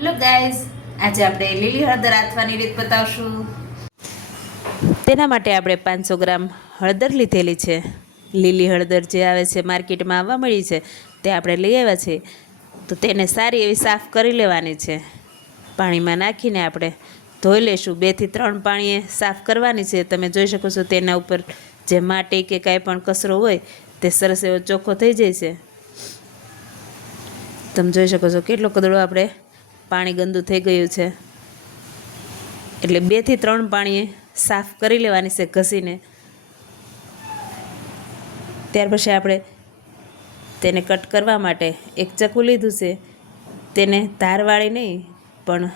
Hello guys આજે આપણે લીલી હળદર આથવાની રીત બતાવશું. તેના માટે આપણે પાંચસો ગ્રામ હળદર લીધેલી છે. લીલી હળદર જે આવે છે માર્કેટમાં આવવા મળી છે, તે આપણે લઈ આવ્યા છે. તો તેને સારી એવી સાફ કરી લેવાની છે. પાણીમાં નાખીને આપણે ધોઈ લેશું. બેથી ત્રણ પાણીએ સાફ કરવાની છે. તમે જોઈ શકો છો તેના ઉપર જે માટી કે કાંઈ પણ કચરો હોય, તે સરસ એવો ચોખ્ખો થઈ જાય છે. તમે જોઈ શકો છો કેટલો કદડો આપણે પાણી ગંદુ થઈ ગયું છે. એટલે બેથી ત્રણ પાણીએ સાફ કરી લેવાની છે ઘસીને. ત્યાર પછી આપણે તેને કટ કરવા માટે એક ચકુ લીધું છે. તેને ધારવાળી નહીં, પણ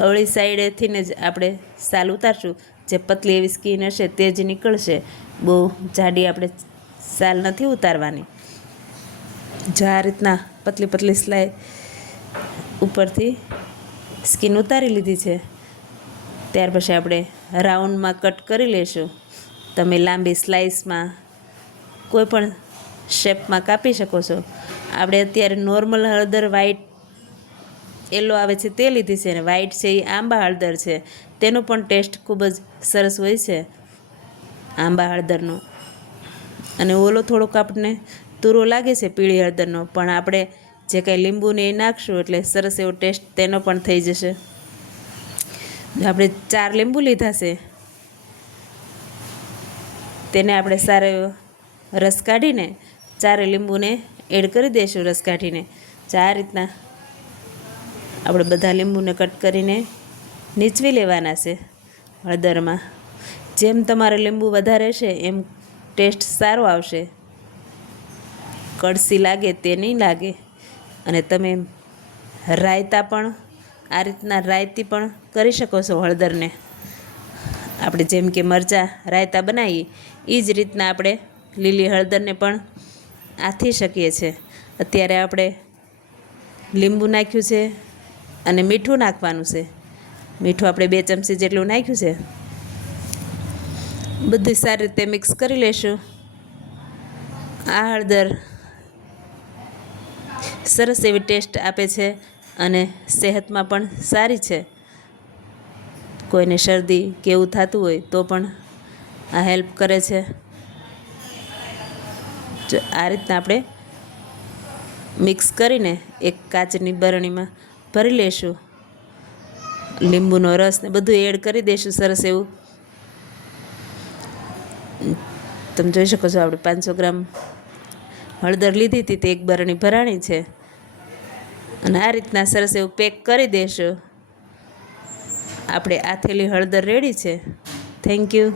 અવળી સાઈડેથી જ આપણે સાલ ઉતારશું. જે પતલી એવી સ્કીન હશે તે જ નીકળશે. બહુ જાડી આપણે સાલ નથી ઉતારવાની. જે આ રીતના પતલી પતલી સ્લાય ઉપરથી સ્કીન ઉતારી લીધી છે. ત્યાર પછી આપણે રાઉન્ડમાં કટ કરી લેશું તમે લાંબી સ્લાઇસમાં કોઈ પણ શેપમાં કાપી શકો છો. આપણે અત્યારે નોર્મલ હળદર વ્હાઈટ યલો આવે છે તે લીધી છે ને વ્હાઈટ છે એ આંબા હળદર છે. તેનો પણ ટેસ્ટ ખૂબ જ સરસ હોય છે આંબા હળદરનો. અને ઓલો થોડોક આપણને તુરો લાગે છે પીળી હળદરનો. પણ આપણે જે કાંઈ લીંબુને એ નાખશું એટલે સરસ એવો ટેસ્ટ તેનો પણ થઈ જશે. આપણે ચાર લીંબુ લીધા છે, તેને આપણે સારો એવો રસ કાઢીને ચારે લીંબુને એડ કરી દઈશું રસ કાઢીને. ચાર રીતના આપણે બધા લીંબુને કટ કરીને નીચવી લેવાના છે હળદરમાં. જેમ તમારે લીંબુ વધારે છે, એમ ટેસ્ટ સારો આવશે. કડસી લાગે તે નહીં લાગે. અને તમે રાયતા પણ આ રીતના રાયતી પણ કરી શકો છો હળદરને. આપણે જેમ કે મરચાં રાયતા બનાવીએ, એ જ રીતના આપણે લીલી હળદરને પણ આથી શકીએ છીએ. અત્યારે આપણે લીંબુ નાખ્યું છે અને મીઠું નાખવાનું છે. મીઠું આપણે બે ચમચી જેટલું નાખ્યું છે. બધું સારી રીતે મિક્સ કરી લેશું. આ હળદર સરસ એવી ટેસ્ટ આપે છે અને સેહતમાં પણ સારી છે. કોઈને શરદી કે એવું થતું હોય તો પણ આ હેલ્પ કરે છે. આ રીતના આપણે મિક્સ કરીને એક કાચની બરણીમાં ભરી લેશું. લીંબુનો રસ ને બધું એડ કરી દઈશું સરસ એવું. તમે જોઈ શકો છો આપણે પાંચસો ગ્રામ હળદર લીધી હતી તે એક બરણી ભરાણી છે. અને આ રીતના સરસ એવું પેક કરી દેશું. આપણે આથેલી હળદર રેડી છે. Thank you